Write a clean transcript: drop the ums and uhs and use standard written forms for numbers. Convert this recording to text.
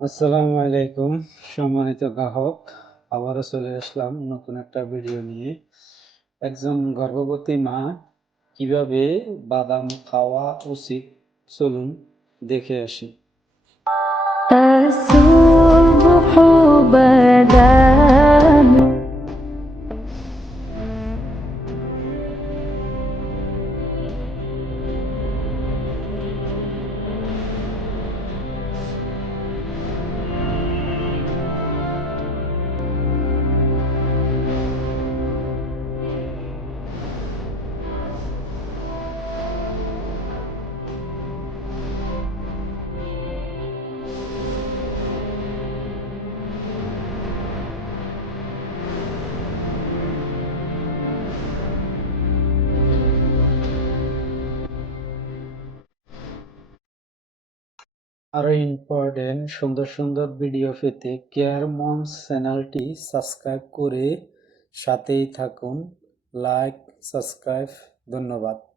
আসসালামু আলাইকুম সম্মানিত গ্রাহক, আবারও চলে আসলাম নতুন একটা ভিডিও নিয়ে। একজন গর্ভবতী মা কিভাবে বাদাম খাওয়া উচিত চলুন দেখে আসি। الصبح بدا আরো ইম্পর্টেন্ট সুন্দর সুন্দর ভিডিও পেতে কেয়ার মমস চ্যানেলটি সাবস্ক্রাইব করে সাথেই থাকুন। লাইক, সাবস্ক্রাইব, ধন্যবাদ।